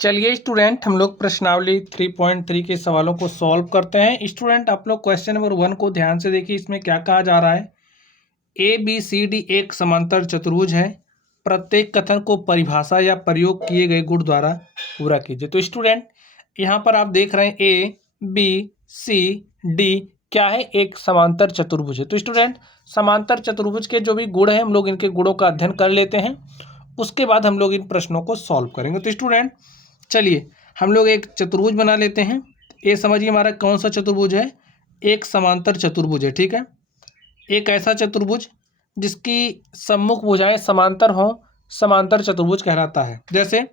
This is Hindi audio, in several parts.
चलिए स्टूडेंट, हम लोग प्रश्नावली 3.3 के सवालों को सॉल्व करते हैं। स्टूडेंट, आप लोग क्वेश्चन नंबर 1 को ध्यान से देखिए। इसमें क्या कहा जा रहा है? ए बी सी डी एक समांतर चतुर्भुज है। प्रत्येक कथन को परिभाषा या प्रयोग किए गए गुण द्वारा पूरा कीजिए। तो स्टूडेंट, यहाँ पर आप देख रहे हैं ए बी सी डी क्या है? एक समांतर चतुर्भुज है। तो स्टूडेंट, समांतर चतुर्भुज के जो भी गुण हैं, हम लोग इनके गुणों का अध्ययन कर लेते हैं। उसके बाद हम लोग इन प्रश्नों को सॉल्व करेंगे। तो स्टूडेंट, चलिए हम लोग एक चतुर्भुज बना लेते हैं। ये समझिए हमारा कौन सा चतुर्भुज है? एक समांतर चतुर्भुज है। ठीक है, एक ऐसा चतुर्भुज जिसकी सम्मुख भुजाएं समांतर हों, समांतर चतुर्भुज कहलाता है। जैसे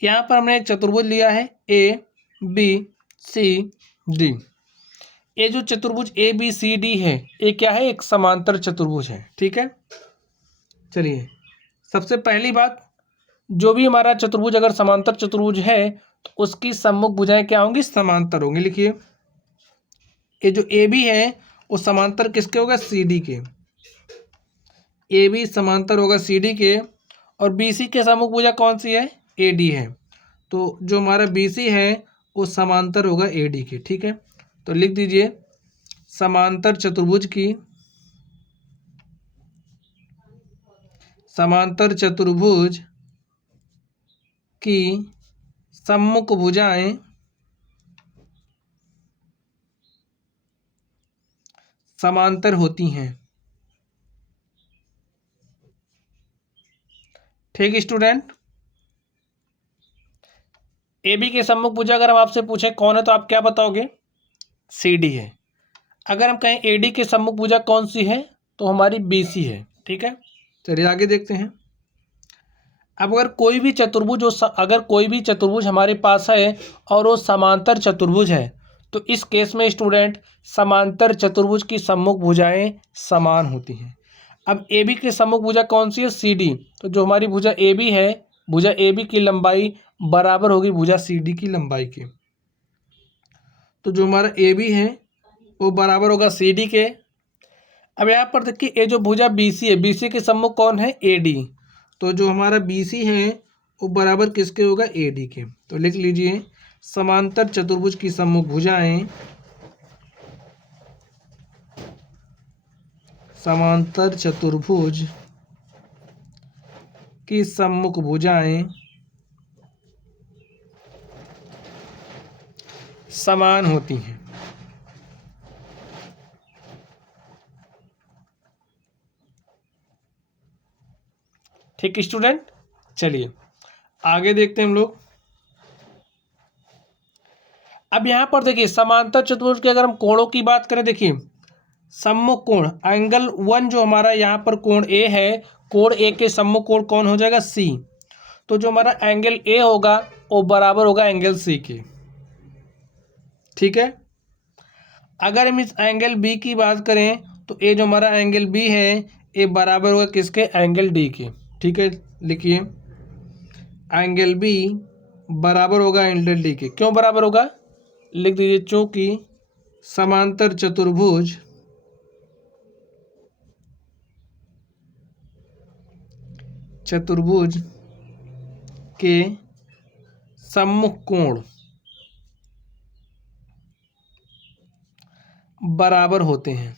यहाँ पर हमने एक चतुर्भुज लिया है ए बी सी डी। ये जो चतुर्भुज ए बी सी डी है, ये क्या है? एक समांतर चतुर्भुज है। ठीक है, चलिए सबसे पहली बात, जो भी हमारा चतुर्भुज अगर समांतर चतुर्भुज है तो उसकी सम्मुख भुजाएं क्या होंगी? समांतर होंगी। लिखिए, ये जो ए बी है वो समांतर किसके होगा? सी डी के। ए बी समांतर होगा सी डी के। और बी सी के सम्मुख भुजा कौन सी है? ए डी है। तो जो हमारा बी सी है वो समांतर होगा ए डी के। ठीक है, तो लिख दीजिए समांतर चतुर्भुज की सम्मुख भुजाएं समांतर होती हैं। ठीक स्टूडेंट, ए बी के सम्मुख भुजा अगर हम आपसे पूछे कौन है तो आप क्या बताओगे? सी डी है। अगर हम कहें ए डी के सम्मुख भुजा कौन सी है तो हमारी बी सी है। ठीक है, चलिए आगे देखते हैं। अब अगर कोई भी चतुर्भुज हमारे पास है और वो समांतर चतुर्भुज है, तो इस केस में स्टूडेंट समांतर चतुर्भुज की सम्मुख भुजाएं समान होती हैं। अब ए बी की सम्मुख भुजा कौन सी है? C D. तो जो हमारी भुजा ए बी है, भुजा ए बी की लंबाई बराबर होगी भुजा सी डी की लंबाई के। तो जो हमारा ए बी है वो बराबर होगा सी डी के। अब यहाँ पर देखिए, ये जो भुजा बी सी है, बी सी के सम्मुख कौन है? A D. तो जो हमारा बी सी है वो बराबर किसके होगा? ए डी के। तो लिख लीजिए समांतर चतुर्भुज की सम्मुख भुजाएं समांतर चतुर्भुज की सम्मुख भुजाएं समान होती हैं। ठीक स्टूडेंट, चलिए आगे देखते हैं हम लोग। अब यहां पर देखिए समांतर चतुर्भुज के अगर हम कोणों की बात करें, देखिए सम्मुख कोण एंगल 1 जो हमारा यहाँ पर कोण ए है, कोण ए के सम्मुख कोण कौन हो जाएगा? सी। तो जो हमारा एंगल ए होगा वो बराबर होगा एंगल सी के। ठीक है, अगर हम इस एंगल बी की बात करें तो ये जो हमारा एंगल बी है ये बराबर होगा किसके? एंगल डी के। ठीक है, लिखिए एंगल बी बराबर होगा एंगल डी के। क्यों बराबर होगा? लिख दीजिए, चूंकि समांतर चतुर्भुज के सम्मुख कोण बराबर होते हैं।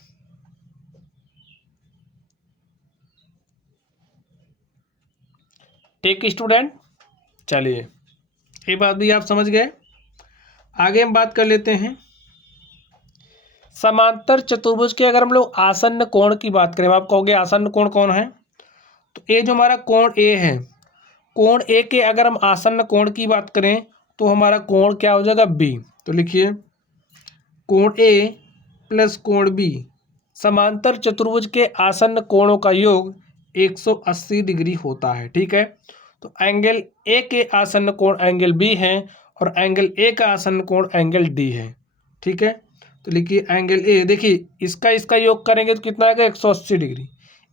ठीक स्टूडेंट, चलिए ये बात भी आप समझ गए। आगे हम बात कर लेते हैं समांतर चतुर्भुज के अगर हम लोग आसन्न कोण की बात करें। आप कहोगे आसन्न कोण कौन है? तो ये जो हमारा कोण ए है, कोण ए के अगर हम आसन्न कोण की बात करें तो हमारा कोण क्या हो जाएगा? बी। तो लिखिए कोण ए प्लस कोण बी, समांतर चतुर्भुज के आसन्न कोणों का योग 180 डिग्री होता है। ठीक है, तो एंगल ए के आसन्न कोण एंगल बी है और एंगल ए का आसन्न कोण एंगल डी है। ठीक है, तो लिखिए एंगल ए, देखिए इसका योग करेंगे तो कितना आएगा? 180 डिग्री।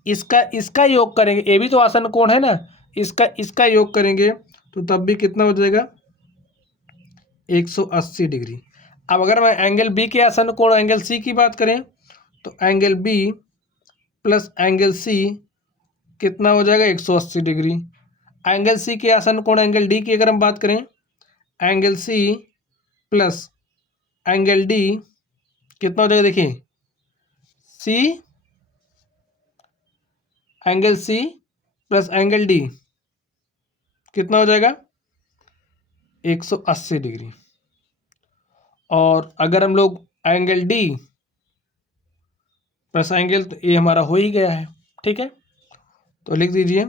इसका योग करेंगे, ए भी तो आसन्न कोण है ना, इसका योग करेंगे तो तब भी कितना हो जाएगा? 180 डिग्री। अब अगर मैं एंगल बी के आसन्न कोण एंगल सी की बात करें तो angle B plus angle C कितना हो जाएगा? 180 डिग्री। एंगल सी के आसन्न कोण एंगल डी की अगर हम बात करें angle C plus angle D कितना हो जाएगा, देखिए C angle C plus angle D कितना हो जाएगा 180 डिग्री। और अगर हम लोग एंगल डी प्लस एंगल, तो ये हमारा हो ही गया है, ठीक है। तो लिख दीजिए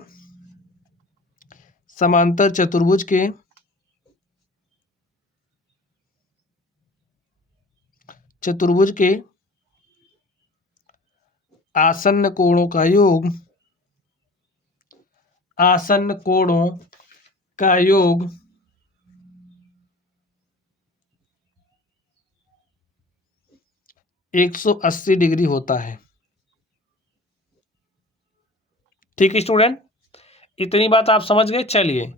समांतर चतुर्भुज के आसन्न कोणों का योग 180 डिग्री होता है। ठीक है स्टूडेंट, इतनी बात आप समझ गए। चलिए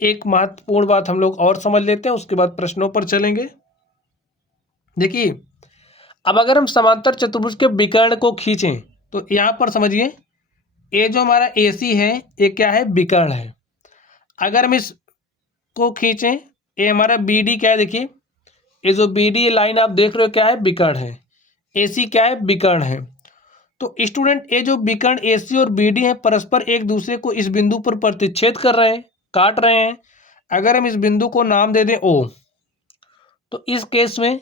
एक महत्वपूर्ण बात हम लोग और समझ लेते हैं, उसके बाद प्रश्नों पर चलेंगे। देखिए अब अगर हम समांतर चतुर्भुज के विकर्ण को खींचें तो यहाँ पर समझिए, ये जो हमारा AC है ये क्या है, विकर्ण है। अगर हम इसको खींचें, ये हमारा BD क्या है, देखिए ये जो BD लाइन आप देख रहे हो क्या है, विकर्ण है। AC क्या है, विकर्ण है। तो स्टूडेंट ये जो विकर्ण AC और BD है परस्पर एक दूसरे को इस बिंदु पर प्रतिच्छेद कर रहे हैं, काट रहे हैं। अगर हम इस बिंदु को नाम दे दें O, तो इस केस में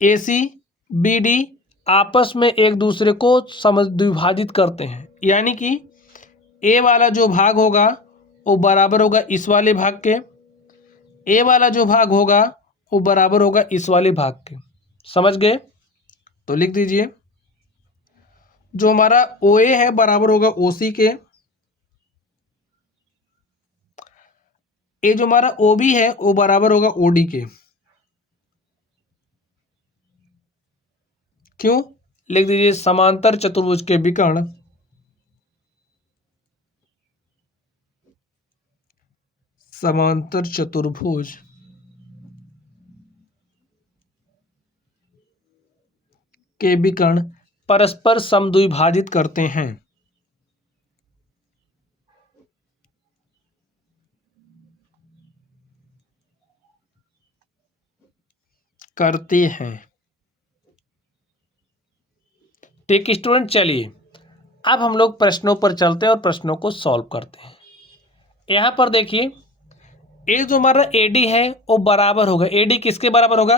AC BD आपस में एक दूसरे को द्विभाजित करते हैं, यानी कि A वाला जो भाग होगा वो बराबर होगा इस वाले भाग के, A वाला जो भाग होगा वो बराबर होगा इस वाले भाग के। समझ गए? तो लिख दीजिए जो हमारा OA है बराबर होगा OC के, ये जो हमारा OB है वो बराबर होगा OD के। क्यों? लिख दीजिए समांतर चतुर्भुज के विकर्ण परस्पर समद्विभाजित करते हैं। ठीक स्टूडेंट, चलिए अब हम लोग प्रश्नों पर चलते हैं और प्रश्नों को सॉल्व करते हैं। यहाँ पर देखिए ये जो हमारा AD है वो बराबर होगा, AD किसके बराबर होगा,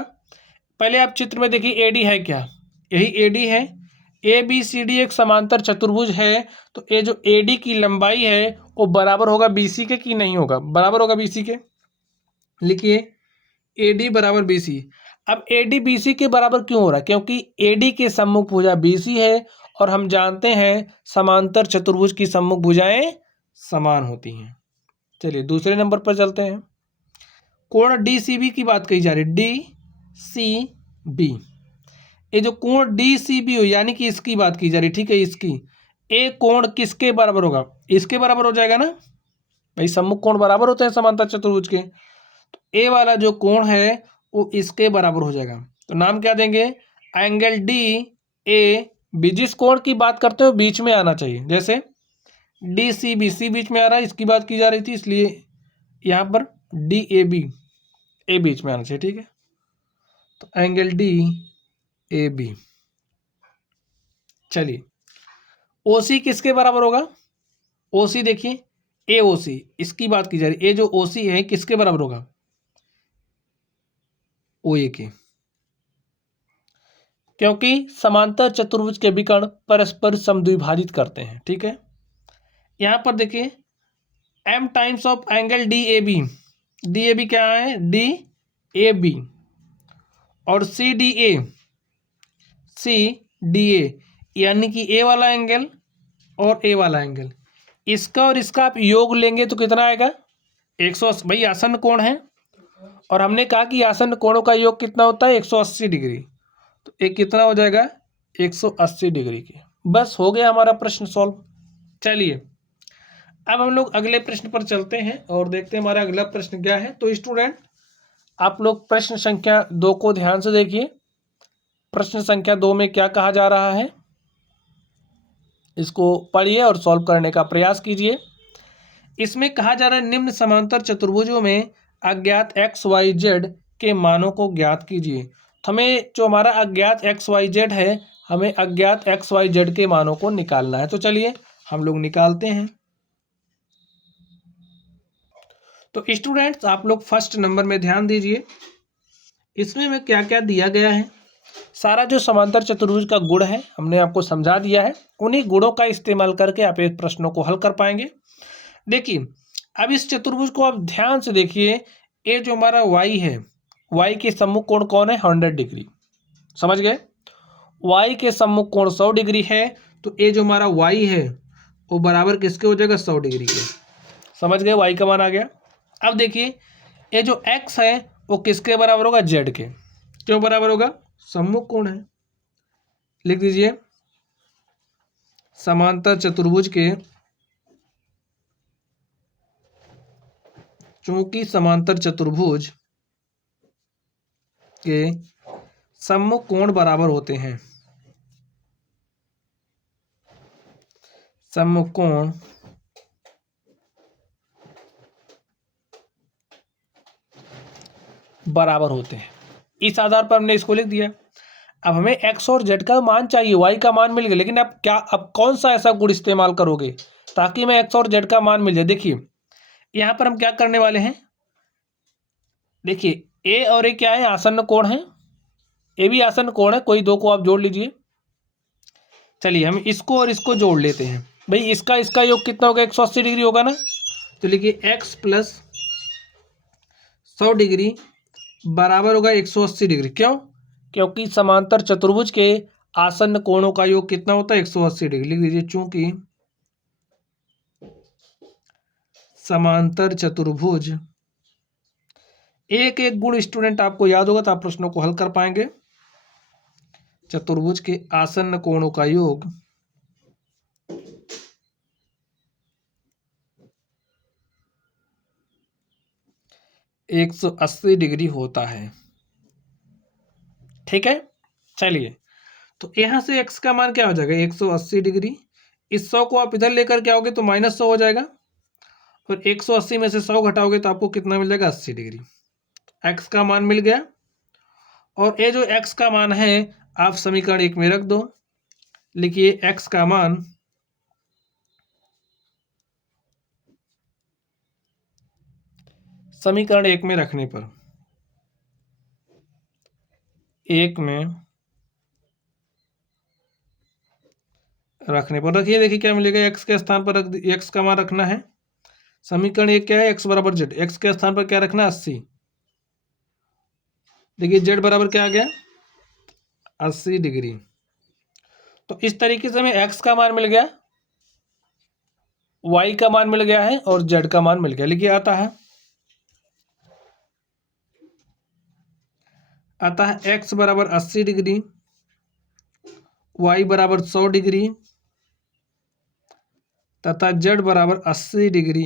पहले आप चित्र में देखिए AD है क्या, यही AD है। ABCD एक समांतर चतुर्भुज है, तो ये जो AD की लंबाई है वो बराबर होगा BC के कि नहीं होगा, बराबर होगा BC के। लिखिए AD बराबर BC। अब AD BC के बराबर क्यों हो रहा है, क्योंकि AD के सम्मुख भुजा BC है और हम जानते हैं समांतर चतुर्भुज की सम्मुख भुजाएं समान होती हैं। चलिए दूसरे नंबर पर चलते हैं। कोण DCB की बात कही जा रही है, DCB। ये जो कोण DCB हो यानी कि इसकी बात की जा रही है, ठीक है, इसकी ए कोण किसके बराबर होगा, इसके बराबर हो जाएगा ना भाई, सम्मुख कोण बराबर होते हैं समांतर चतुर्भुज के। तो ए वाला जो कोण है वो इसके बराबर हो जाएगा, तो नाम क्या देंगे, एंगल DAB। जिस कोण की बात करते हो बीच में आना चाहिए, जैसे DCBC बीच में आ रहा है, इसकी बात की जा रही थी, इसलिए यहाँ पर DAB ए बीच में आना चाहिए, ठीक है। तो एंगल DAB। चलिए OC किसके बराबर होगा, OC देखिए AOC, इसकी बात की जा रही है, ये जो OC है किसके बराबर होगा, OA के, क्योंकि समांतर चतुर्भुज के विकर्ण परस्पर समद्विभाजित करते हैं, ठीक है। यहां पर देखिए M times of angle DAB क्या है, DAB और CDA यानी कि A वाला एंगल और A वाला एंगल, इसका और इसका आप योग लेंगे तो कितना आएगा 180। भाई आसन्न कोण है और हमने कहा कि आसन्न कोणों का योग कितना होता है 180 डिग्री, तो एक कितना हो जाएगा 180 डिग्री के। बस हो गया हमारा प्रश्न सॉल्व। चलिए अब हम लोग अगले प्रश्न पर चलते हैं और देखते हैं हमारा अगला प्रश्न क्या है। तो स्टूडेंट आप लोग प्रश्न संख्या 2 को ध्यान से देखिए। प्रश्न संख्या 2 में क्या कहा जा रहा है, इसको पढ़िए और सॉल्व करने का प्रयास कीजिए। इसमें कहा जा रहा है निम्न समांतर चतुर्भुजों में अज्ञात एक्स वाई जेड के मानों को ज्ञात कीजिए। तो हमें जो हमारा अज्ञात एक्स वाई जेड है, हमें अज्ञात एक्स वाई जेड के मानों को निकालना है। तो चलिए हम लोग निकालते हैं। तो स्टूडेंट्स आप लोग फर्स्ट नंबर में ध्यान दीजिए, इसमें में क्या क्या दिया गया है। सारा जो समांतर चतुर्भुज का गुण है हमने आपको समझा दिया है, उन्हीं गुणों का इस्तेमाल करके आप इस प्रश्नों को हल कर पाएंगे। देखिए अब इस चतुर्भुज को आप ध्यान से देखिए, ये जो हमारा y है, y के सम्मुख कोण कौन है 100 डिग्री, समझ गए। y के सम्मुख कोण 100 डिग्री है, तो ये जो हमारा y है वो बराबर किसके हो जाएगा 100 डिग्री के, समझ गए, y का मान आ गया। अब देखिए ये जो x है वो किसके बराबर होगा z के, क्यों बराबर होगा, सम्मुख कोण है। लिख दीजिए समांतर चतुर्भुज के, चूंकि समांतर चतुर्भुज के सम्मुख कोण बराबर होते हैं, सम्मुख कोण बराबर होते हैं। इस आधार पर हमने इसको लिख दिया। अब हमें x और z का मान चाहिए, y का मान मिल गया, लेकिन अब कौन सा ऐसा गुण इस्तेमाल करोगे ताकि मैं x और z का मान मिल जाए। देखिए यहाँ पर हम क्या करने वाले हैं, देखिए a और a क्या है, आसन्न कोण है, ए भी आसन्न कोण है, कोई दो को आप जोड़ लीजिए। चलिए हम इसको और इसको जोड़ लेते हैं। भाई इसका योग कितना होगा 180 डिग्री होगा ना, तो लिखिए x प्लस 100 डिग्री बराबर होगा 180 डिग्री। क्यों, क्योंकि समांतर चतुर्भुज के आसन्न कोणों का योग कितना होता है 180 डिग्री। लिख दीजिए चूंकि समांतर चतुर्भुज, एक एक गुण स्टूडेंट आपको याद होगा तो आप प्रश्नों को हल कर पाएंगे। चतुर्भुज के आसन्न कोणों का योग 180 डिग्री होता है, ठीक है। चलिए तो यहां से x का मान क्या हो जाएगा 180 डिग्री, इस 100 को आप इधर लेकर के आओगे तो -100 हो जाएगा, और 180 में से 100 घटाओगे तो आपको कितना मिल जाएगा 80 डिग्री। x का मान मिल गया, और ये जो x का मान है आप समीकरण 1 में रख दो। लिखिए x का मान समीकरण 1 में रखने पर, 1 में रखने पर रखिए, देखिए क्या मिलेगा, x के स्थान पर x का मान रखना है। समीकरण 1 क्या है, x बराबर z, x के स्थान पर क्या रखना है 80। देखिए z बराबर क्या आ गया 80 डिग्री। तो इस तरीके से हमें x का मान मिल गया, y का मान मिल गया है और z का मान मिल गया। लिखिए आता है x बराबर 80 डिग्री, y बराबर 100 डिग्री तथा z बराबर 80 डिग्री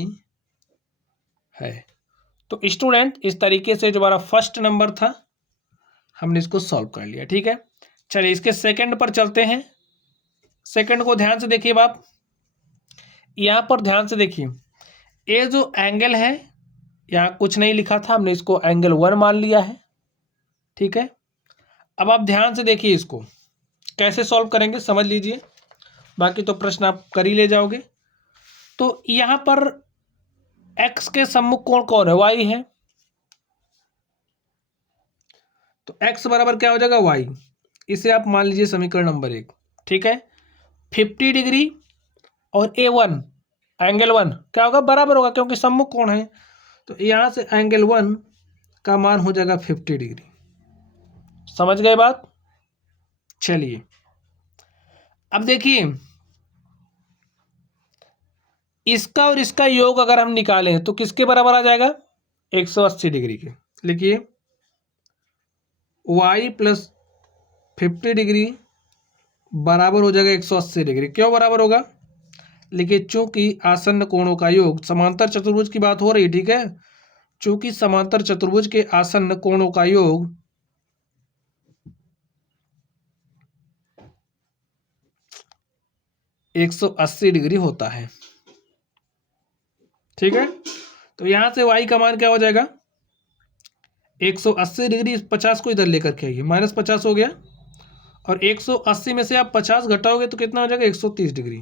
है। तो स्टूडेंट इस तरीके से जो हमारा फर्स्ट नंबर था हमने इसको सॉल्व कर लिया, ठीक है। चलिए इसके सेकंड पर चलते हैं। सेकंड को ध्यान से देखिए आप, यहाँ पर ध्यान से देखिए, ये जो एंगल है यहाँ कुछ नहीं लिखा था, हमने इसको एंगल 1 मान लिया है, ठीक है। अब आप ध्यान से देखिए इसको कैसे सॉल्व करेंगे समझ लीजिए, बाकी तो प्रश्न आप कर ही ले जाओगे। तो यहाँ पर x के सम्मुख कोण कौन है, y है, तो x बराबर क्या हो जाएगा y, इसे आप मान लीजिए समीकरण नंबर 1, ठीक है। 50 डिग्री और a1 एंगल 1 क्या होगा बराबर होगा, क्योंकि सम्मुख कोण है, तो यहां से एंगल 1 का मान हो जाएगा 50 डिग्री। समझ गए बात। चलिए अब देखिए इसका और इसका योग अगर हम निकालें तो किसके बराबर आ जाएगा 180 डिग्री के। लिखिए y प्लस 50 डिग्री बराबर हो जाएगा 180 डिग्री। क्यों बराबर होगा, लिखिए चूंकि आसन्न कोणों का योग, समांतर चतुर्भुज की बात हो रही, ठीक है, चूंकि समांतर चतुर्भुज के आसन्न कोणों का योग 180 डिग्री होता है, ठीक है। तो यहां से y का मान क्या हो जाएगा 180 डिग्री 50 को इधर लेकर के आइए, -50 हो गया। और 180 में से आप 50 घटाओगे तो कितना हो जाएगा 130 डिग्री।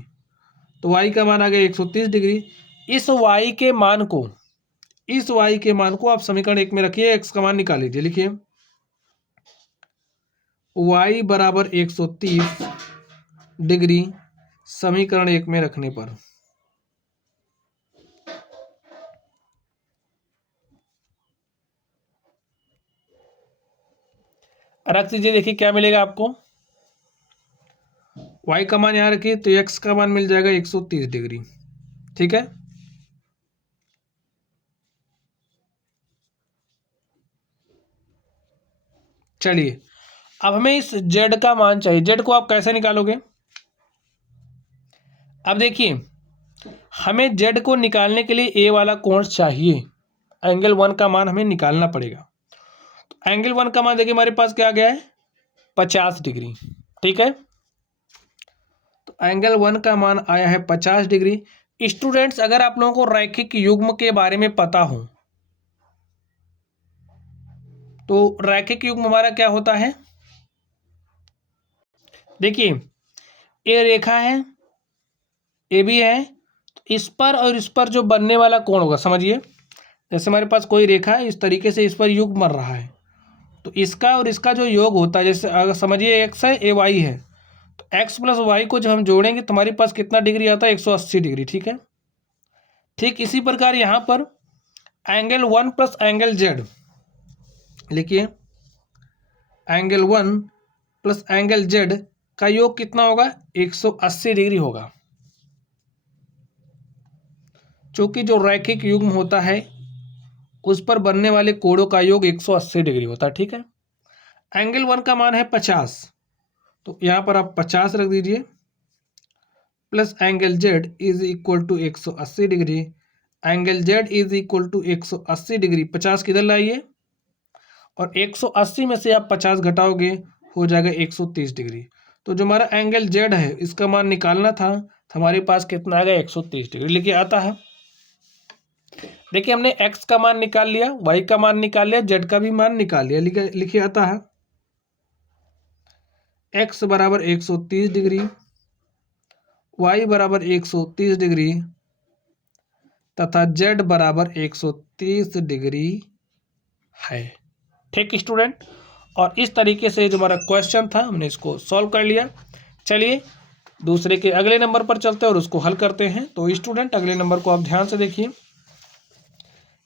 तो y का मान आ गया 130 डिग्री। इस y के मान को आप समीकरण 1 में रखिए, x का मान निकाल लीजिए। लिखिए y बराबर 130 डिग्री समीकरण 1 में रखने पर रख दीजिए। देखिए क्या मिलेगा आपको, y का मान यहां रखिए तो x का मान मिल जाएगा 130 डिग्री। ठीक है, चलिए अब हमें इस z का मान चाहिए। z को आप कैसे निकालोगे? अब देखिए हमें z को निकालने के लिए a वाला कोण चाहिए, एंगल 1 का मान हमें निकालना पड़ेगा। तो एंगल 1 का मान देखिए हमारे पास क्या आ गया है 50 डिग्री। ठीक है, तो एंगल 1 का मान आया है 50 डिग्री। स्टूडेंट्स अगर आप लोगों को रैखिक युग्म के बारे में पता हो तो रैखिक युग्म हमारा क्या होता है, देखिए ये रेखा है, ए बी है, तो इस पर और इस पर जो बनने वाला कोण होगा, समझिए जैसे हमारे पास कोई रेखा है, इस तरीके से इस पर युग्म बन रहा है, तो इसका और इसका जो योग होता है, जैसे अगर समझिए एक्स है, ए वाई है, तो एक्स प्लस वाई को जब हम जोड़ेंगे तो हमारे पास कितना डिग्री आता है 180 डिग्री। ठीक है, ठीक इसी प्रकार यहाँ पर एंगल 1 प्लस एंगल जेड, लिखिए एंगल 1 प्लस एंगल जेड का योग कितना होगा 180 डिग्री होगा। चूंकि जो रैखिक युग्म होता है उस पर बनने वाले कोणों का योग 180 डिग्री होता है। ठीक है, एंगल 1 का मान है 50, तो यहाँ पर आप 50 रख दीजिए, plus angle Z is equal to 180 degree. Angle Z is equal to 180 degree, 50 किधर लाइए और 180 में से आप 50 घटाओगे हो जाएगा 130 डिग्री। तो जो हमारा एंगल जेड है इसका मान निकालना था, तो हमारे पास कितना आ गया 130 डिग्री। लिखिए आता है, देखिए हमने x का मान निकाल लिया, y का मान निकाल लिया, z का भी मान निकाल लिया। लिखिए आता है x बराबर 130 डिग्री, y बराबर 130 डिग्री तथा z बराबर 130 डिग्री है। ठीक स्टूडेंट, और इस तरीके से जो हमारा क्वेश्चन था हमने इसको सॉल्व कर लिया। चलिए दूसरे के अगले नंबर पर चलते हैं और उसको हल करते हैं। तो स्टूडेंट अगले नंबर को आप ध्यान से देखिए।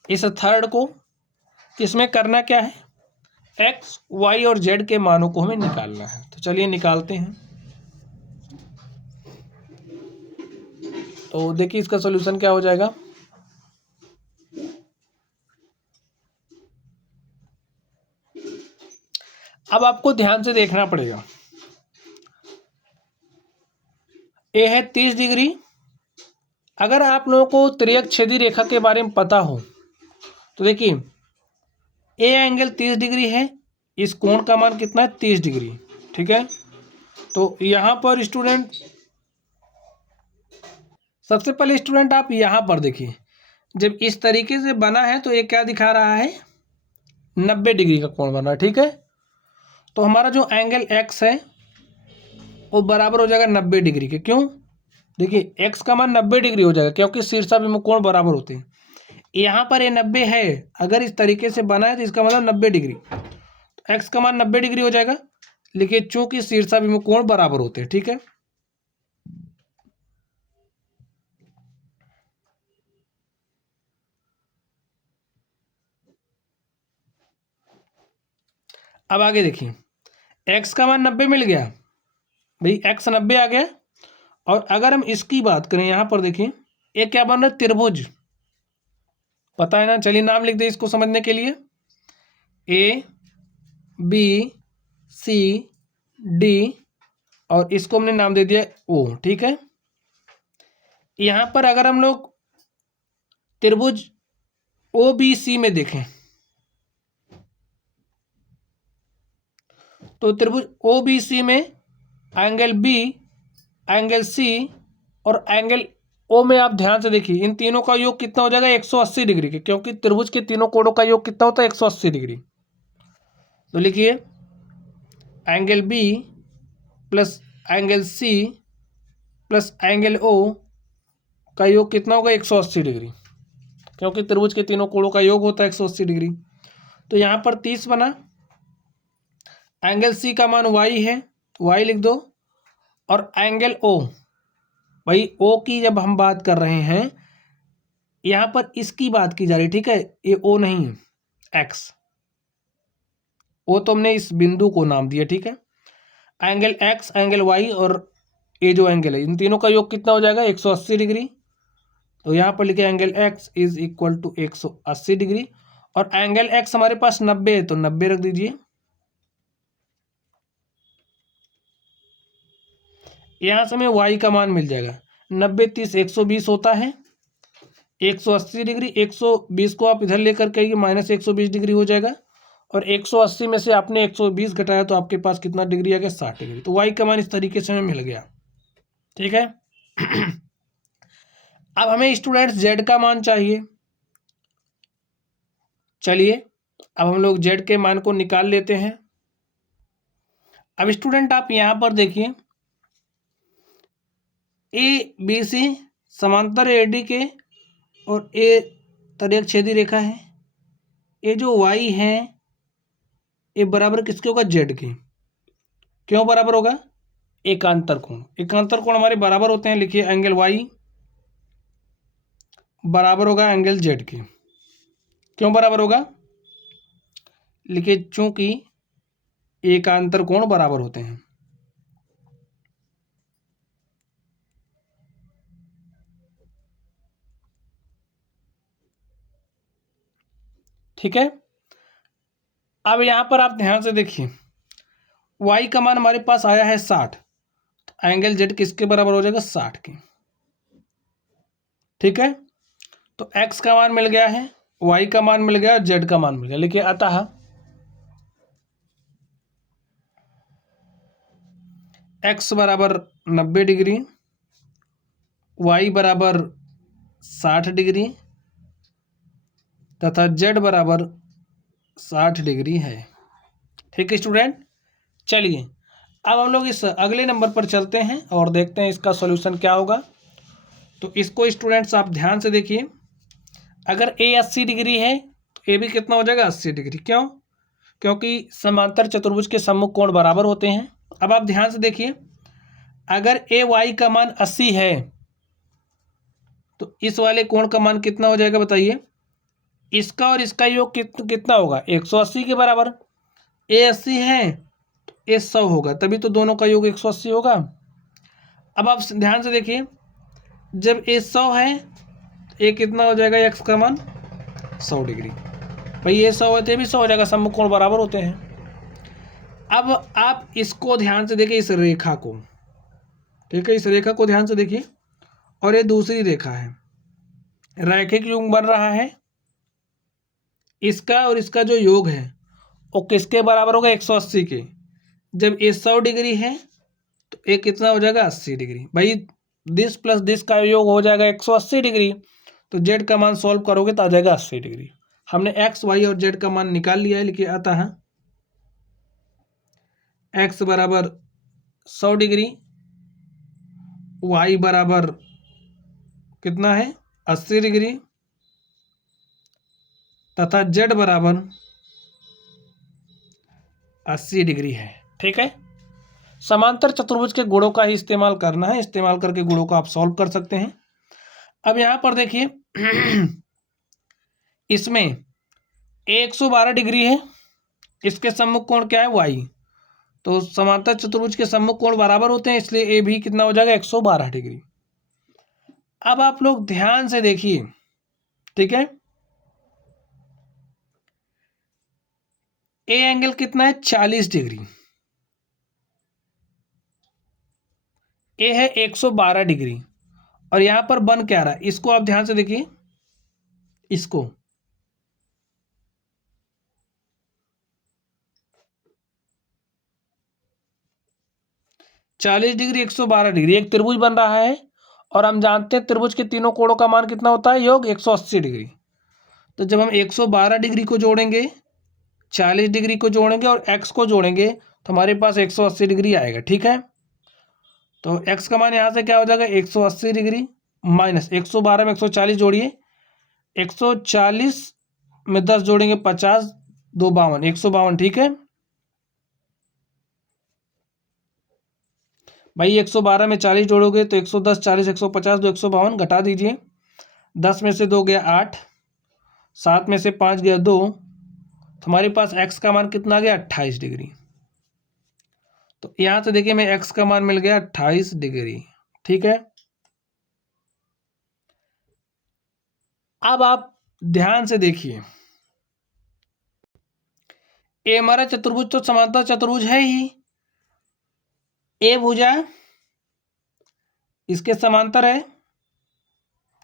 इस थर्ड को इसमें करना क्या है, एक्स वाई और जेड के मानों को हमें निकालना है। तो चलिए निकालते हैं। तो देखिए इसका सॉल्यूशन क्या हो जाएगा, अब आपको ध्यान से देखना पड़ेगा। ए है 30 डिग्री, अगर आप लोगों को त्रियक छेदी रेखा के बारे में पता हो तो देखिए ए एंगल 30 डिग्री है, इस कोण का मान कितना है 30 डिग्री। ठीक है, तो यहाँ पर स्टूडेंट सबसे पहले स्टूडेंट आप यहाँ पर देखिए, जब इस तरीके से बना है तो ये क्या दिखा रहा है 90 डिग्री का कोण बना है। ठीक है, तो हमारा जो एंगल एक्स है वो बराबर हो जाएगा 90 डिग्री के। क्यों, देखिए एक्स का मान 90 डिग्री हो जाएगा क्योंकि शीर्षाभिमुख कोण बराबर होते हैं। यहाँ पर ये 90 है, अगर इस तरीके से बना है तो इसका मतलब 90 डिग्री, तो एक्स का मान 90 डिग्री हो जाएगा। लेकिन चूंकि शीर्षाभिमुख कोण बराबर होते हैं। ठीक है, अब आगे देखिए, एक्स का मान 90 मिल गया भाई, एक्स 90 आ गया। और अगर हम इसकी बात करें यहाँ पर देखिए ये क्या बन रहा है त्रिभुज, पता है ना, चलिए नाम लिख दे इसको समझने के लिए, ए बी सी डी और इसको हमने नाम दे दिया ओ। ठीक है, यहाँ पर अगर हम लोग त्रिभुज ओ बी सी में देखें तो त्रिभुज ओ बी सी में एंगल बी, एंगल सी और एंगल ओ में आप ध्यान से देखिए इन तीनों का योग कितना हो जाएगा 180 डिग्री के, क्योंकि त्रिभुज के तीनों कोणों का योग कितना होता है 180 डिग्री। तो लिखिए angle B plus angle C plus angle O का योग कितना होगा 180 डिग्री, क्योंकि त्रिभुज के तीनों कोणों का योग होता है 180 डिग्री। तो यहाँ पर 30 बना। एंगल सी का मान वाई है, वाई लिख दो। और एंगल ओ, भाई ओ की जब हम बात कर रहे हैं यहाँ पर इसकी बात की जा रही है, ठीक है, ये ओ नहीं है, एक्स। ओ तो हमने इस बिंदु को नाम दिया, ठीक है। एंगल एक्स, एंगल वाई और ये जो एंगल है, इन तीनों का योग कितना हो जाएगा 180 डिग्री। तो यहाँ पर लिखे angle X is equal to 180 degree. और एंगल एक्स हमारे पास 90 है, तो 90 रख दीजिए। यहाँ से हमें वाई का मान मिल जाएगा 90 30 120 होता है 180 डिग्री। 120 को आप इधर लेकर के माइनस 120 डिग्री हो जाएगा। और 180 में से आपने 120 घटाया तो आपके पास कितना डिग्री आ गया 60 डिग्री। तो वाई का मान इस तरीके से हमें मिल गया, ठीक है। अब हमें स्टूडेंट्स जेड का मान चाहिए। चलिए अब हम लोग जेड के मान को निकाल लेते हैं। अब स्टूडेंट आप यहां पर देखिए ए बी सी समांतर एडी के और ए तरेख छेदी रेखा है। ये जो वाई है ये बराबर किसके होगा जेड के। क्यों बराबर होगा, एकांतर कोण। एकांतर कोण हमारे बराबर होते हैं, लिखिए एंगल वाई बराबर होगा एंगल जेड के। क्यों बराबर होगा, लिखिए चूंकि एकांतर कोण बराबर होते हैं। ठीक है। अब यहां पर आप ध्यान से देखिए y का मान हमारे पास आया है 60, तो एंगल z किसके बराबर हो जाएगा 60 के। ठीक है, तो x का मान मिल गया है, y का मान मिल गया, z का मान मिल गया। लिखिए अतः x बराबर 90 डिग्री, y बराबर 60 डिग्री तथा z बराबर 60 डिग्री है। ठीक है स्टूडेंट, चलिए अब हम लोग इस अगले नंबर पर चलते हैं और देखते हैं इसका सॉल्यूशन क्या होगा। तो इसको स्टूडेंट्स आप ध्यान से देखिए, अगर a 80 डिग्री है तो a भी कितना हो जाएगा 80 डिग्री। क्यों, क्योंकि समांतर चतुर्भुज के सम्मुख कोण बराबर होते हैं। अब आप ध्यान से देखिए अगर ए वाई का मान 80 है तो इस वाले कोण का मान कितना हो जाएगा बताइए। इसका और इसका योग कितना होगा 180 के बराबर। ए 80 है तो ए 100 होगा, तभी तो दोनों का योग 180 होगा। अब आप ध्यान से देखिए जब ए 100 है तो ए कितना हो जाएगा एक्स का मान 100 डिग्री। भाई ये 100 है तो भी 100 हो जाएगा, सम्मुख कोण बराबर होते हैं। अब आप इसको ध्यान से देखिए इस रेखा को, ठीक है, इस रेखा को ध्यान से देखिए और ये दूसरी रेखा है, रैखिक योग बन रहा है। इसका और इसका जो योग है वो किसके बराबर होगा 180 के। जब ये 100 डिग्री है तो ये कितना हो जाएगा 80 डिग्री। भाई दिस प्लस दिस का योग हो जाएगा 180 डिग्री। तो जेड का मान सॉल्व करोगे तो आ जाएगा 80 डिग्री। हमने एक्स वाई और जेड का मान निकाल लिया है। लिखिए अतः एक्स बराबर 100 डिग्री, वाई बराबर कितना है 80 डिग्री तथा जेड बराबर 80 डिग्री है। ठीक है, समांतर चतुर्भुज के गुणों का ही इस्तेमाल करना है, इस्तेमाल करके गुणों को आप सॉल्व कर सकते हैं। अब यहां पर देखिए इसमें 112 डिग्री है, इसके सम्मुख कोण क्या है y। तो समांतर चतुर्भुज के सम्मुख कोण बराबर होते हैं, इसलिए ए भी कितना हो जाएगा 112 डिग्री। अब आप लोग ध्यान से देखिए, ठीक है, ए एंगल कितना है 40 डिग्री, ए है 112 डिग्री और यहां पर बन क्या रहा है, इसको आप ध्यान से देखिए, इसको 40 डिग्री 112 डिग्री एक त्रिभुज बन रहा है और हम जानते हैं त्रिभुज के तीनों कोणों का मान कितना होता है योग 180 डिग्री। तो जब हम 112 डिग्री को जोड़ेंगे 40 डिग्री को जोड़ेंगे और x को जोड़ेंगे तो हमारे पास 180 डिग्री आएगा। ठीक है, तो x का मान यहाँ से क्या हो जाएगा 180 डिग्री माइनस 112 में 140 जोड़िए, 140 में 10 जोड़ेंगे 50, 2 52, 152। ठीक है भाई, 112 में 40 जोड़ोगे तो 110, 40, 150, 2 152, घटा दीजिए। 10 में से 2 गया 8, 7 में से 5 गया 2, तो हमारे पास x का मान कितना आ गया 28 डिग्री। तो यहाँ से देखिए मैं x का मान मिल गया 28 डिग्री। ठीक है, अब आप ध्यान से देखिए, ए हमारा चतुर्भुज तो समांतर चतुर्भुज है ही, ए भुजा इसके समांतर है।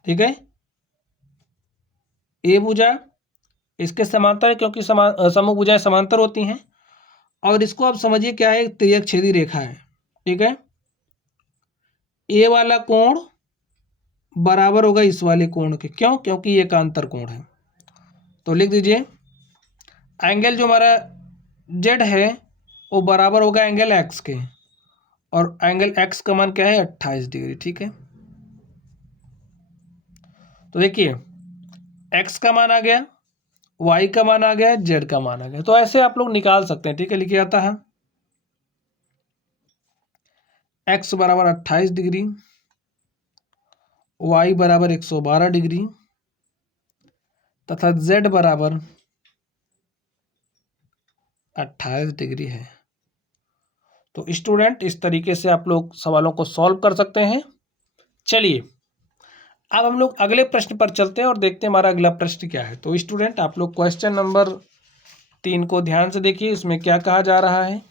ठीक है, ए भुजा इसके समांतर है क्योंकि समूह भुजाएं समांतर होती हैं। और इसको आप समझिए क्या है, तिर्यकछेदी रेखा है। ठीक है, ए वाला कोण बराबर होगा इस वाले कोण के, क्यों? क्योंकि ये एकांतर कोण है। तो लिख दीजिए एंगल जो हमारा जेड है वो बराबर होगा एंगल एक्स के, और एंगल एक्स का मान क्या है 28 डिग्री। ठीक है, तो देखिए एक्स का मान आ गया, वाई का मान आ गया, जेड का मान आ गया। तो ऐसे आप लोग निकाल सकते हैं। ठीक है, लिखिए आता है एक्स बराबर 28 डिग्री, वाई बराबर 112 डिग्री तथा जेड बराबर 28 डिग्री है। तो स्टूडेंट इस तरीके से आप लोग सवालों को सॉल्व कर सकते हैं। चलिए अब हम लोग अगले प्रश्न पर चलते हैं और देखते हैं हमारा अगला प्रश्न क्या है। तो स्टूडेंट आप लोग क्वेश्चन नंबर 3 को ध्यान से देखिए, इसमें क्या कहा जा रहा है।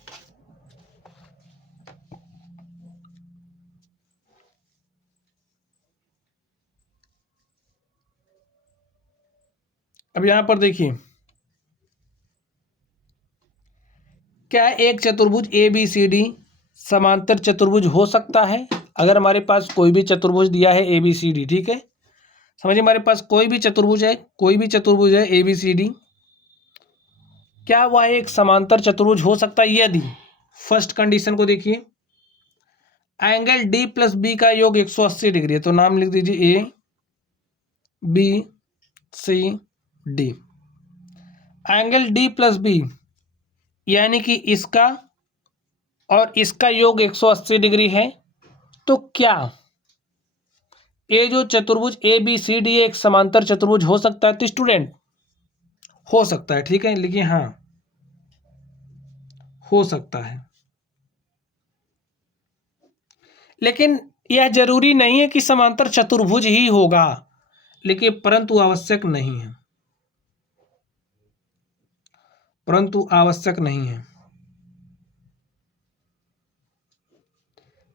अब यहां पर देखिए, क्या एक चतुर्भुज ए बी सी डी समांतर चतुर्भुज हो सकता है? अगर हमारे पास कोई भी चतुर्भुज दिया है ए बी सी डी, ठीक है, समझिए हमारे पास कोई भी चतुर्भुज है, कोई भी चतुर्भुज है ए बी सी डी, क्या वह एक समांतर चतुर्भुज हो सकता है? यदि फर्स्ट कंडीशन को देखिए, एंगल डी प्लस बी का योग 180 डिग्री है। तो नाम लिख दीजिए A B C D. Angle D plus B यानी कि इसका और इसका योग 180 डिग्री है। तो क्या ये जो चतुर्भुज ए बी सी डी एक समांतर चतुर्भुज हो सकता है? तो स्टूडेंट हो सकता है। ठीक है, लिखिए हाँ हो सकता है, लेकिन यह जरूरी नहीं है कि समांतर चतुर्भुज ही होगा, लेकिन परंतु आवश्यक नहीं है, परंतु आवश्यक नहीं है।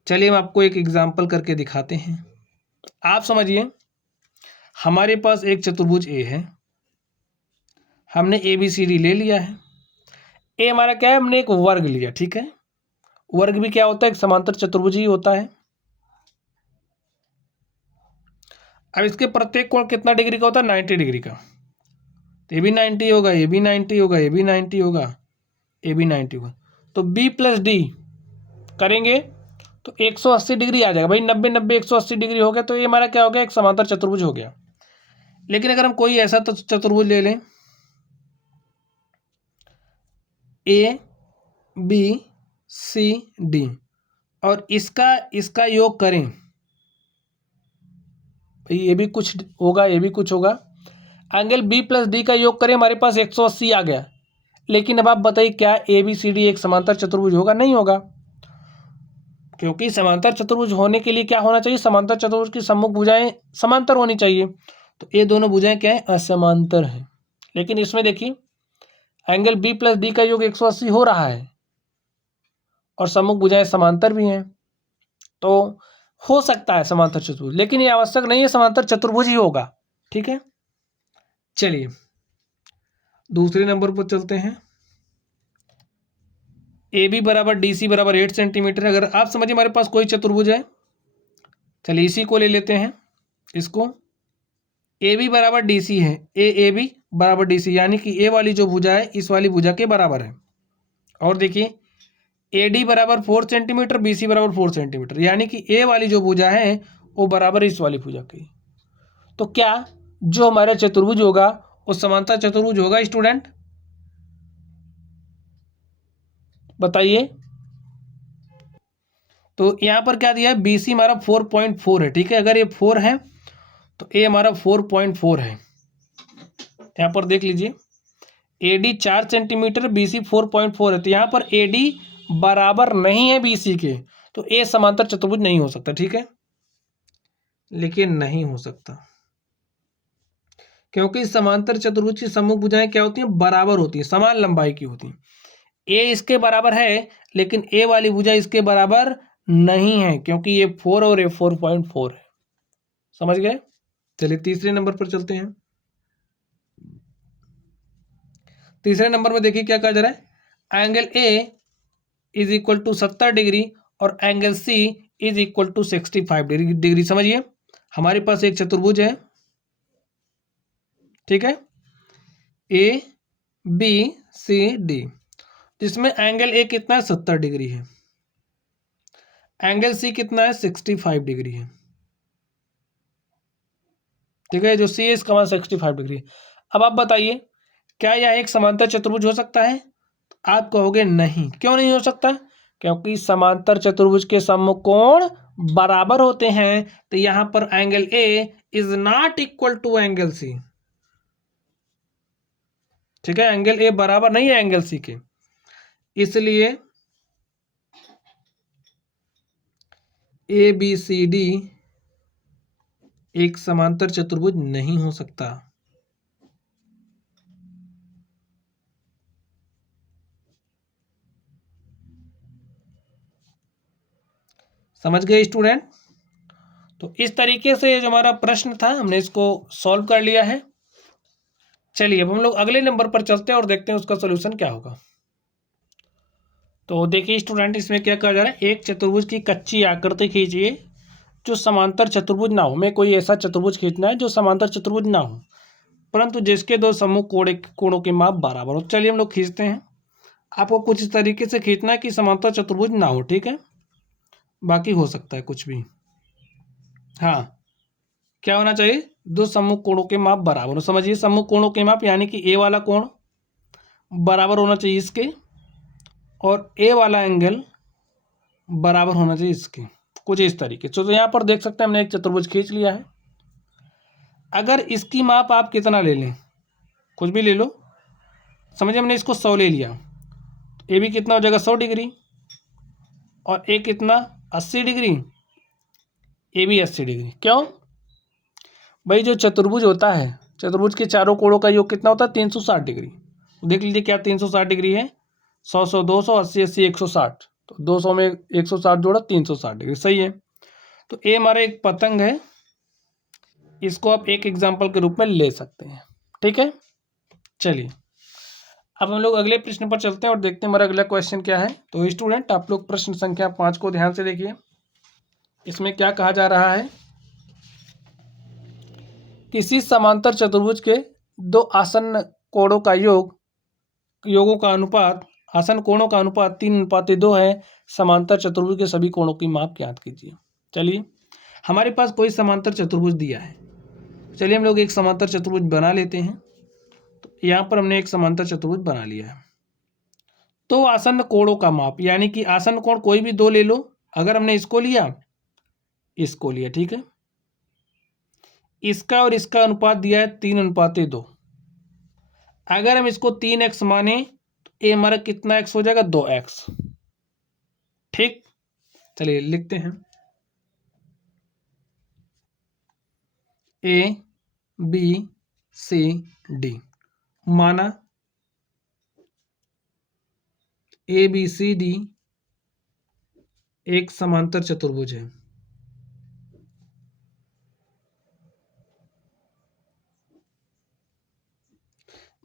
चलिए हम आपको एक एग्जाम्पल करके दिखाते हैं। आप समझिए हमारे पास एक चतुर्भुज ए है, हमने ए बी सी डी ले लिया है। ए हमारा क्या है, हमने एक वर्ग लिया। ठीक है, वर्ग भी क्या होता है, एक समांतर चतुर्भुज ही होता है। अब इसके प्रत्येक कोण कितना डिग्री का होता है? 90 डिग्री का। तो ये भी 90 होगा, ये भी 90 होगा, ये भी 90 होगा, ये भी 90 होगा। तो बी प्लस डी करेंगे तो 180 डिग्री आ जाएगा। भाई 90 90 180 डिग्री हो गया, तो ये हमारा क्या हो गया, एक समांतर चतुर्भुज हो गया। लेकिन अगर हम कोई ऐसा तो चतुर्भुज ले लें, ए बी सी डी, और इसका योग करें, भाई ये भी कुछ होगा, ये भी कुछ होगा। एंगल बी प्लस डी का योग करें, हमारे पास 180 आ गया। लेकिन अब आप बताइए क्या ए बी सी डी एक समांतर चतुर्भुज होगा? नहीं होगा, क्योंकि समांतर चतुर्भुज होने के लिए क्या होना चाहिए, समांतर चतुर्भुज की सम्मुख भुजाएं समांतर होनी चाहिए। तो ये दोनों भुजाएं क्या है, असमांतर है। लेकिन इसमें देखिए एंगल बी प्लस डी का योग 180 हो रहा है और सम्मुख भुजाएं समांतर भी हैं, तो हो सकता है समांतर चतुर्भुज, लेकिन ये आवश्यक नहीं है समांतर चतुर्भुज ही होगा। ठीक है, चलिए दूसरे नंबर पर चलते हैं। ए बी बराबर डी सी बराबर 8 सेंटीमीटर। अगर आप समझिए हमारे पास कोई चतुर्भुज है, चलिए इसी को ले लेते हैं। इसको ए बी बराबर डी सी है, ए बी बराबर DC, यानी कि ए वाली जो भुजा है इस वाली भुजा के बराबर है। और देखिए AD बराबर 4 सेंटीमीटर, BC बराबर 4 सेंटीमीटर, यानी कि ए वाली जो भुजा है वो बराबर इस वाली भुजा की। तो क्या जो हमारा चतुर्भुज होगा वो समांतर चतुर्भुज होगा स्टूडेंट? बताइए। तो यहाँ पर क्या दिया है, BC हमारा 4.4 है, ठीक है। अगर ये 4 है तो ए हमारा 4.4 है। यहाँ पर देख लीजिए AD 4 सेंटीमीटर, BC 4.4 है, तो यहाँ पर AD बराबर नहीं है BC के, तो ए समांतर चतुर्भुज नहीं हो सकता, ठीक है। लेकिन नहीं हो सकता क्योंकि समांतर चतुर्भुज की सम्मुख भुजाएं क्या होती हैं, बराबर होती हैं, समान लंबाई की होती हैं। ए इसके बराबर है लेकिन ए वाली भुजा इसके बराबर नहीं है क्योंकि ये 4 और ये 4.4 है। समझ गए? चलिए तीसरे नंबर पर चलते हैं। तीसरे नंबर में देखिए क्या कहा जा रहा है, angle A is equal to 70 degree और angle C is equal to 65 degree. समझिए हमारे पास एक चतुर्भुज है, ठीक है, ए बी सी डी, जिसमें एंगल ए कितना है, 70 डिग्री है, एंगल सी कितना है, 65 डिग्री है, ठीक है। जो सी है इसका मान 65 डिग्री है। अब आप बताइए क्या यह एक समांतर चतुर्भुज हो सकता है? आप कहोगे नहीं। क्यों नहीं हो सकता? क्योंकि समांतर चतुर्भुज के सम्मुख कोण बराबर होते हैं, तो यहां पर angle A is not equal to angle C, ठीक है। एंगल ए बराबर नहीं है एंगल सी के, इसलिए ए बी सी डी एक समांतर चतुर्भुज नहीं हो सकता। समझ गए स्टूडेंट? तो इस तरीके से जो हमारा प्रश्न था हमने इसको सॉल्व कर लिया है। चलिए अब हम लोग अगले नंबर पर चलते हैं और देखते हैं उसका सोल्यूशन क्या होगा। तो देखिए स्टूडेंट इसमें क्या कहा जा रहा है, एक चतुर्भुज की कच्ची आकृति खींचिए जो समांतर चतुर्भुज ना हो। हमें कोई ऐसा चतुर्भुज खींचना है जो समांतर चतुर्भुज ना हो परंतु जिसके दो सम्मुख कोणों के माप बराबर हो। चलिए हम लोग खींचते हैं। आपको कुछ इस तरीके से खींचना है कि समांतर चतुर्भुज ना हो, ठीक है, बाकी हो सकता है कुछ भी। हाँ, क्या होना चाहिए, दो सम्मुख कोणों के माप बराबर हो। समझिए सम्मुख कोणों के माप यानी कि ए वाला कोण बराबर होना चाहिए इसके और ए वाला एंगल बराबर होना चाहिए इसके, कुछ इस तरीके से। तो यहाँ पर देख सकते हैं हमने एक चतुर्भुज खींच लिया है। अगर इसकी माप आप कितना ले लें, कुछ भी ले लो, समझिए हमने इसको 100 ले लिया, ए भी कितना हो जाएगा 100 डिग्री और ए कितना 80 डिग्री, ए भी 80 डिग्री। क्यों भाई, जो चतुर्भुज होता है चतुर्भुज के चारों कोणों का योग कितना होता है, 360 डिग्री। देख लीजिए क्या 360 डिग्री है, 100 100 200 80 80 160, तो 200 में 160 जोड़ा 360 डिग्री, सही है। तो ए हमारा एक पतंग है, इसको आप एक एग्जाम्पल के रूप में ले सकते हैं, ठीक है। चलिए अब हम लोग अगले प्रश्न पर चलते हैं और देखते हैं हमारा अगला क्वेश्चन क्या है। तो स्टूडेंट आप लोग प्रश्न संख्या 5 को ध्यान से देखिए। इसमें क्या कहा जा रहा है, किसी समांतर चतुर्भुज के दो आसन्न कोणों का योगों का अनुपात, आसन्न कोणों का अनुपात 3:2 है। समांतर चतुर्भुज के सभी कोणों की माप ज्ञात कीजिए। चलिए हमारे पास कोई समांतर चतुर्भुज दिया है, चलिए हम लोग एक समांतर चतुर्भुज बना लेते हैं। तो यहाँ पर हमने एक समांतर चतुर्भुज बना लिया है। तो आसन्न कोणों का माप यानी कि आसन्न कोण कोई भी दो ले लो, अगर हमने इसको लिया इसको लिया, ठीक है, इसका और इसका अनुपात दिया है 3:2। अगर हम इसको 3x माने तो ए हमारा कितना x हो जाएगा, 2x, ठीक। चलिए लिखते हैं, ए बी सी डी माना ए बी सी डी एक समांतर चतुर्भुज है।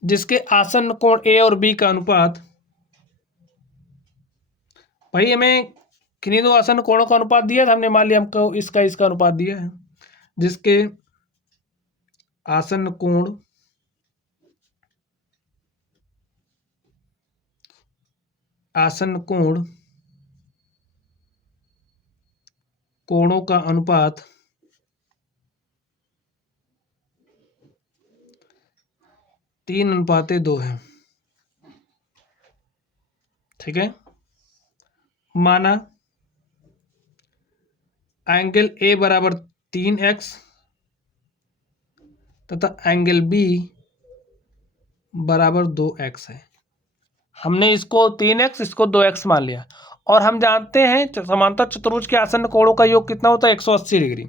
जिसके आसन्न कोण ए और बी का अनुपात, भाई हमें किन्हीं दो आसन्न कोणों का अनुपात दिया था हमने, मान लिया हमको इसका इसका अनुपात दिया है, जिसके आसन्न कोण आसन्न कोणों का अनुपात 3:2 है। ठीक है, माना एंगल ए बराबर 3x तथा एंगल बी बराबर 2x है। हमने इसको 3x इसको 2x मान लिया और हम जानते हैं समांतर चतुर्भुज के आसन्न कोणों का योग कितना होता है, 180 डिग्री।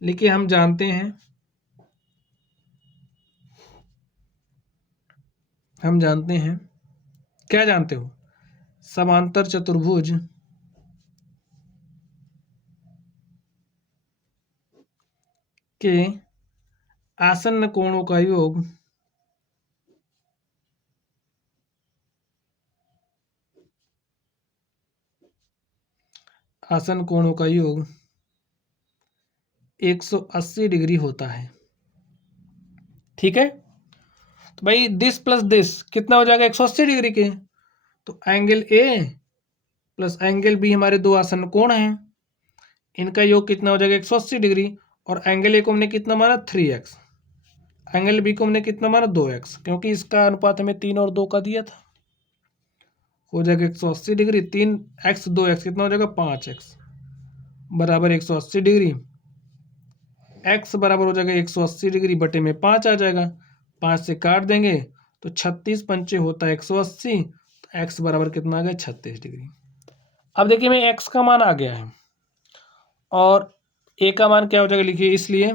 लेकिन हम जानते हैं क्या जानते हो, समांतर चतुर्भुज के आसन्न कोणों का योग आसन्न कोणों का योग 180 डिग्री होता है। ठीक है, तो भाई दिस प्लस दिस कितना हो जाएगा, 180 डिग्री के। तो angle A plus angle B हमारे दो आसन्न कोण हैं, इनका योग कितना हो जाएगा, 180 डिग्री। और एंगल ए को हमने कितना माना, 3x, एंगल बी को हमने कितना माना, 2x, क्योंकि इसका अनुपात हमें 3 और 2 का दिया था। हो जाएगा 180 डिग्री, 3x 2x कितना हो जाएगा, 5x बराबर 180 डिग्री। x बराबर हो जाएगा 180 डिग्री बटे में 5 आ जाएगा, 5 से काट देंगे तो 36 पंचे होता है 180, तो x बराबर कितना आ गया, 36 डिग्री। अब देखिए मैं x का मान आ गया है और a का मान क्या हो जाएगा, लिखिए, इसलिए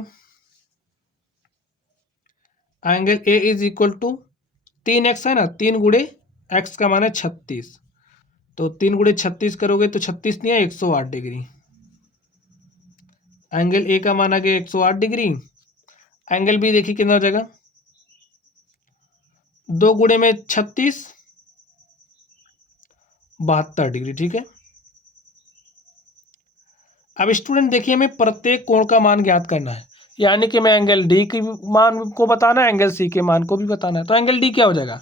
angle a is equal to 3x है ना, 3 गुणे x का मान है 36, तो 3 गुणे 36 करोगे तो 36 नहीं है 108 डिग्री। एंगल ए का मान आ गया 108 डिग्री। एंगल बी देखिए कितना हो जाएगा, 2 गुणे में 36, 72 डिग्री। ठीक है, अब स्टूडेंट देखिए हमें प्रत्येक कोण का मान ज्ञात करना है, यानी कि मैं एंगल डी के मान को बताना है, एंगल सी के मान को भी बताना है। तो एंगल डी क्या हो जाएगा,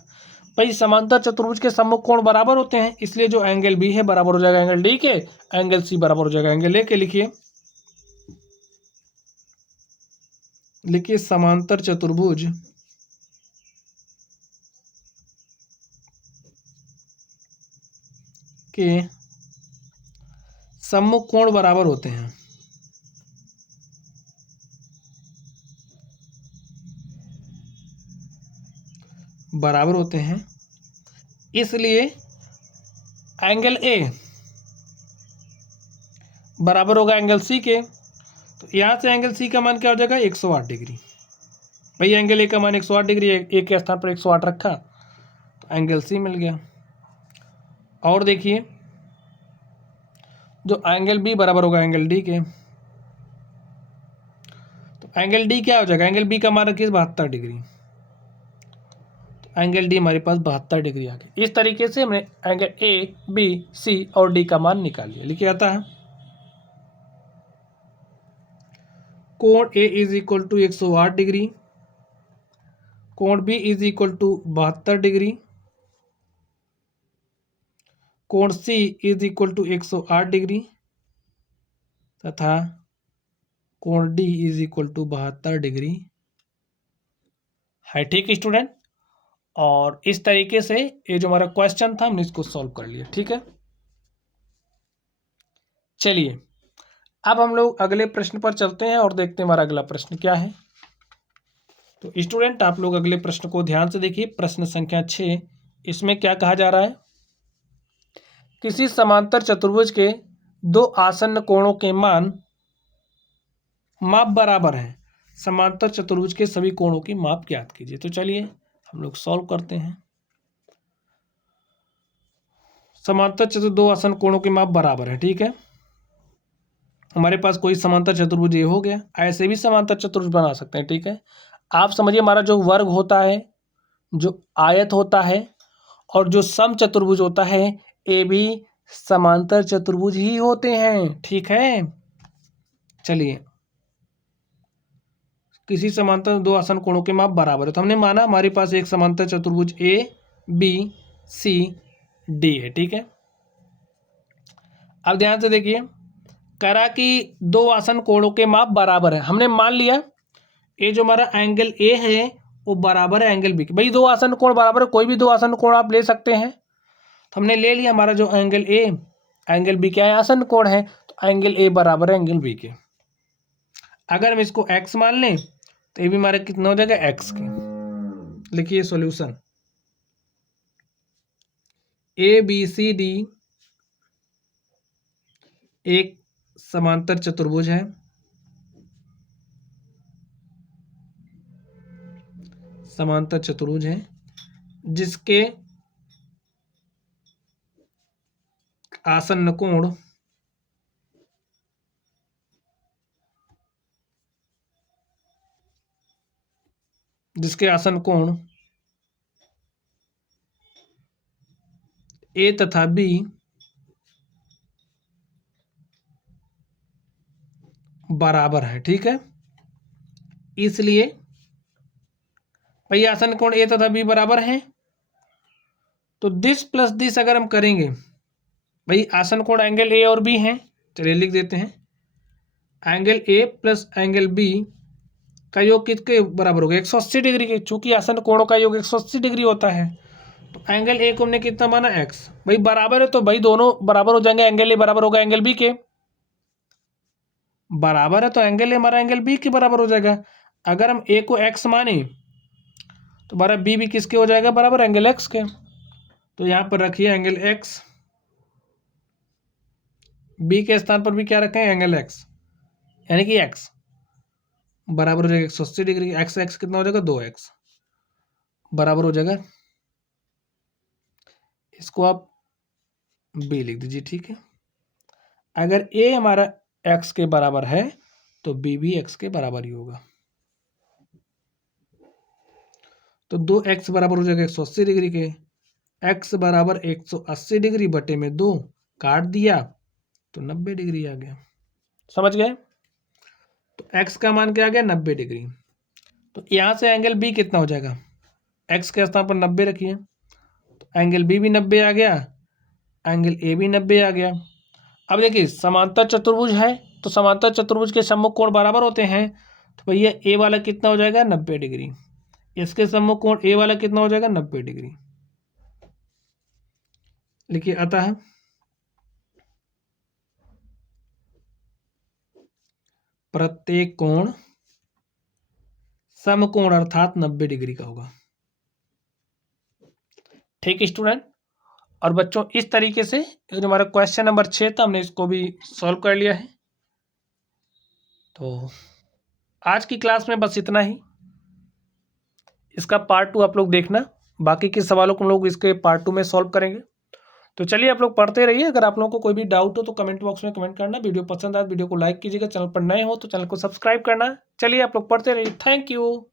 भाई समांतर चतुर्भुज के सम्मुख कोण बराबर होते हैं, इसलिए जो एंगल बी है बराबर हो जाएगा एंगल डी के, एंगल सी बराबर हो जाएगा एंगल ए के। लिखिए समांतर चतुर्भुज के सम्मुख कोण बराबर होते हैं, इसलिए एंगल ए बराबर होगा एंगल सी के। तो यहां से एंगल सी का मान क्या हो जाएगा, 108 डिग्री। भाई एंगल ए का मान 108 डिग्री, ए के स्थान पर 108 रखा तो एंगल सी मिल गया। और देखिए जो एंगल बी बराबर होगा एंगल डी के, तो एंगल डी क्या हो जाएगा, एंगल बी का मान रखिए 72 डिग्री, तो एंगल डी हमारे पास 72 डिग्री आ गई। इस तरीके से हमने एंगल ए, बी, सी और डी का मान निकाल लिया। लिखिए आता है कोण A is equal to 108 degree, कोण B is equal to 72 degree, कोण C is equal to 108 degree तथा कोण D is equal to 72 degree है। ठीक स्टूडेंट, और इस तरीके से ये जो हमारा क्वेश्चन था हमने इसको सॉल्व कर लिया। ठीक है, चलिए अब हम लोग अगले प्रश्न पर चलते हैं और देखते हैं हमारा अगला प्रश्न क्या है। तो स्टूडेंट आप लोग अगले प्रश्न को ध्यान से देखिए, प्रश्न संख्या 6। इसमें क्या कहा जा रहा है, किसी समांतर चतुर्भुज के दो आसन्न कोणों के माप बराबर है, समांतर चतुर्भुज के सभी कोणों की माप ज्ञात कीजिए। तो चलिए हम लोग सॉल्व करते हैं। समांतर चतुर्भुज दो आसन्न कोणों के माप बराबर है। ठीक है, हमारे पास कोई समांतर चतुर्भुज ये हो गया, ऐसे भी समांतर चतुर्भुज बना सकते हैं। ठीक है, आप समझिए हमारा जो वर्ग होता है, जो आयत होता है और जो सम चतुर्भुज होता है, ये भी समांतर चतुर्भुज ही होते हैं। ठीक है, चलिए किसी समांतर दो आसन्न कोणों के माप बराबर है, तो हमने माना हमारे पास एक समांतर चतुर्भुज ए बी सी डी है। ठीक है, अब ध्यान से देखिए, करा कि दो आसन कोणों के माप बराबर है। हमने मान लिया ये जो हमारा एंगल ए है वो बराबर है एंगल बी के। भाई दो आसन कोण बराबर है, कोई भी दो आसन कोण आप ले सकते हैं। तो हमने ले लिया हमारा जो एंगल ए, एंगल बी क्या है, आसन कोण है, तो एंगल ए बराबर है एंगल बी के। अगर हम इसको एक्स मान लें तो ये भी हमारा कितना हो जाएगा, एक्स के। लिखिए solution, A B C D एक समांतर चतुर्भुज है, समांतर चतुर्भुज है जिसके आसन्न कोण ए तथा बी बराबर है। ठीक है, इसलिए भाई आसन कोण ए तथा बी बराबर है, तो दिस प्लस दिस अगर हम करेंगे, भाई आसन कोण एंगल ए और बी है, चलिए लिख देते हैं, angle A plus angle B का योग किसके बराबर होगा, 180 डिग्री के। चूंकि आसन कोणों का योग 180 डिग्री होता है, तो एंगल ए को हमने कितना माना, एक्स। भाई बराबर है तो भाई दोनों बराबर हो जाएंगे, एंगल ए बराबर होगा एंगल बी के, बराबर है तो एंगल ए हमारा एंगल बी के बराबर हो जाएगा। अगर हम ए को एक्स माने तो हमारा बी भी किसके हो जाएगा, बराबर एंगल एक्स के। तो यहाँ पर रखिए एंगल एक्स, बी के स्थान पर भी क्या रखें, एंगल एक्स, यानी कि एक्स बराबर हो जाएगा 180 डिग्री। एक्स एक्स कितना हो जाएगा, 2x बराबर हो जाएगा, इसको आप बी लिख दीजिए। ठीक है, अगर ए हमारा x के बराबर है तो b भी x के बराबर ही होगा। तो 2x बराबर हो जाएगा 180 डिग्री के, x बराबर 180 डिग्री बटे में 2 काट दिया तो 90 डिग्री आ गया। समझ गए, तो x का मान क्या आ गया, 90 डिग्री। तो यहाँ से एंगल b कितना हो जाएगा, x के स्थान पर 90 रखिए, तो एंगल b भी 90 आ गया, एंगल a भी 90 आ गया। अब देखिए समांतर चतुर्भुज है तो समांतर चतुर्भुज के सम्मुख कोण बराबर होते हैं, तो भैया ए वाला कितना हो जाएगा, 90 डिग्री। इसके सम्मुख कोण ए वाला कितना हो जाएगा, 90 डिग्री। लिखिए, अतः प्रत्येक कोण समकोण अर्थात 90 डिग्री का होगा। ठीक स्टूडेंट, और बच्चों इस तरीके से जो हमारा क्वेश्चन नंबर 6 था हमने इसको भी सॉल्व कर लिया है। तो आज की क्लास में बस इतना ही, इसका पार्ट 2 आप लोग देखना, बाकी के सवालों को हम लोग इसके पार्ट 2 में सॉल्व करेंगे। तो चलिए आप लोग पढ़ते रहिए, अगर आप लोगों को कोई भी डाउट हो तो कमेंट बॉक्स में कमेंट करना। वीडियो पसंद आए वीडियो को लाइक कीजिएगा, चैनल पर नए हो तो चैनल को सब्सक्राइब करना। चलिए आप लोग पढ़ते रहिए, थैंक यू।